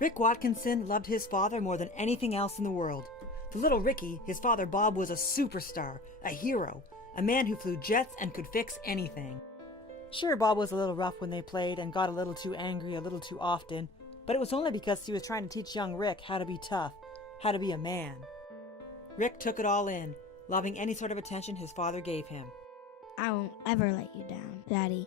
Rick Watkinson loved his father more than anything else in the world. To little Ricky, his father Bob was a superstar, a hero, a man who flew jets and could fix anything. Sure, Bob was a little rough when they played and got a little too angry a little too often, but it was only because he was trying to teach young Rick how to be tough, how to be a man. Rick took it all in, loving any sort of attention his father gave him. I won't ever let you down, Daddy.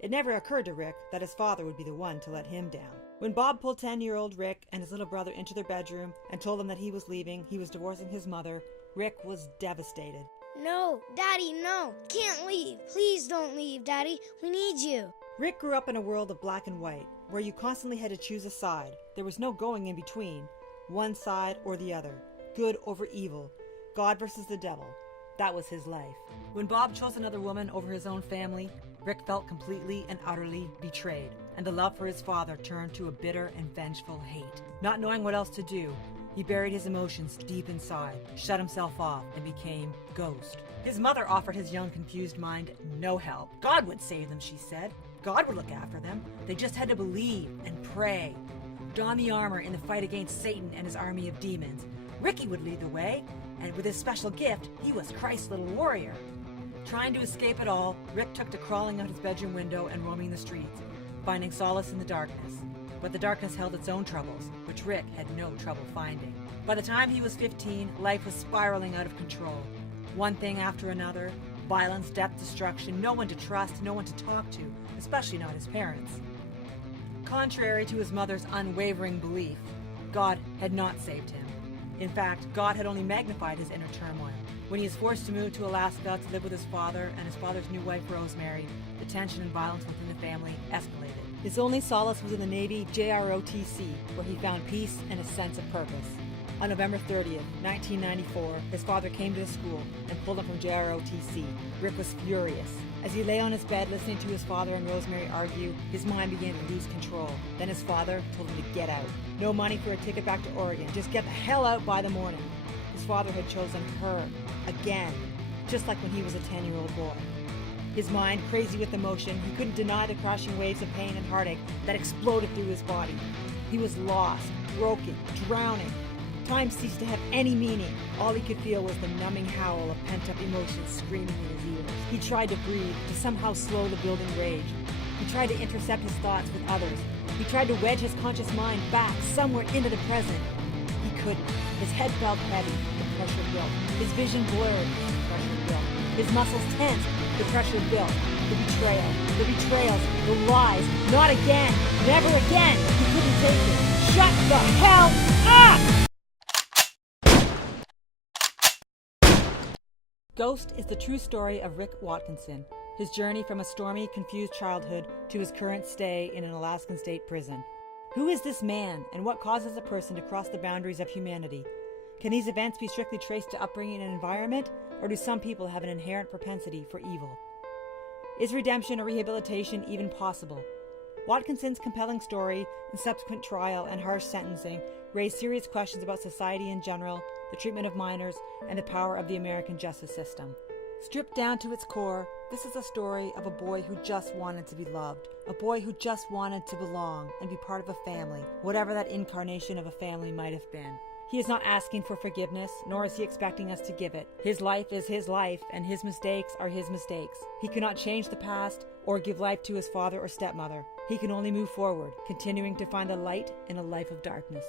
It never occurred to Rick that his father would be the one to let him down. When Bob pulled 10-year-old Rick and his little brother into their bedroom and told them that he was leaving, he was divorcing his mother, Rick was devastated. No, Daddy, no. Can't leave. Please don't leave, Daddy. We need you. Rick grew up in a world of black and white, where you constantly had to choose a side. There was no going in between, one side or the other, good over evil, God versus the devil. That was his life. When Bob chose another woman over his own family, Rick felt completely and utterly betrayed, and the love for his father turned to a bitter and vengeful hate. Not knowing what else to do, he buried his emotions deep inside, shut himself off, and became Ghost. His mother offered his young, confused mind no help. God would save them, she said. God would look after them. They just had to believe and pray. Don the armor in the fight against Satan and his army of demons. Ricky would lead the way, and with his special gift, he was Christ's little warrior. Trying to escape it all, Rick took to crawling out his bedroom window and roaming the streets, finding solace in the darkness. But the darkness held its own troubles, which Rick had no trouble finding. By the time he was 15, life was spiraling out of control. One thing after another, violence, death, destruction, no one to trust, no one to talk to, especially not his parents. Contrary to his mother's unwavering belief, God had not saved him. In fact, God had only magnified his inner turmoil. When he was forced to move to Alaska to live with his father and his father's new wife, Rosemary, the tension and violence within the family escalated. His only solace was in the Navy JROTC, where he found peace and a sense of purpose. On November 30th, 1994, his father came to the school and pulled him from JROTC. Rick was furious. As he lay on his bed listening to his father and Rosemary argue, his mind began to lose control. Then his father told him to get out. No money for a ticket back to Oregon. Just get the hell out by the morning. His father had chosen her again, just like when he was a 10-year-old boy. His mind crazy with emotion, he couldn't deny the crashing waves of pain and heartache that exploded through his body. He was lost, broken, drowning. Time ceased to have any meaning. All he could feel was the numbing howl of pent-up emotions screaming in his ears. He tried to breathe, to somehow slow the building rage. He tried to intercept his thoughts with others. He tried to wedge his conscious mind back somewhere into the present. He couldn't. His head felt heavy. The pressure built. His vision blurred. The pressure built. His muscles tensed. The pressure built. The betrayal. The betrayals. The lies. Not again. Never again. He couldn't take it. Shut the hell up! Ghost is the true story of Rick Watkinson, his journey from a stormy, confused childhood to his current stay in an Alaskan state prison. Who is this man, and what causes a person to cross the boundaries of humanity? Can these events be strictly traced to upbringing and environment, or do some people have an inherent propensity for evil? Is redemption or rehabilitation even possible? Watkinson's compelling story and subsequent trial and harsh sentencing raise serious questions about society in general, the treatment of minors, and the power of the American justice system. Stripped down to its core, this is a story of a boy who just wanted to be loved, a boy who just wanted to belong and be part of a family, whatever that incarnation of a family might have been. He is not asking for forgiveness, nor is he expecting us to give it. His life is his life, and his mistakes are his mistakes. He cannot change the past or give life to his father or stepmother. He can only move forward, continuing to find the light in a life of darkness.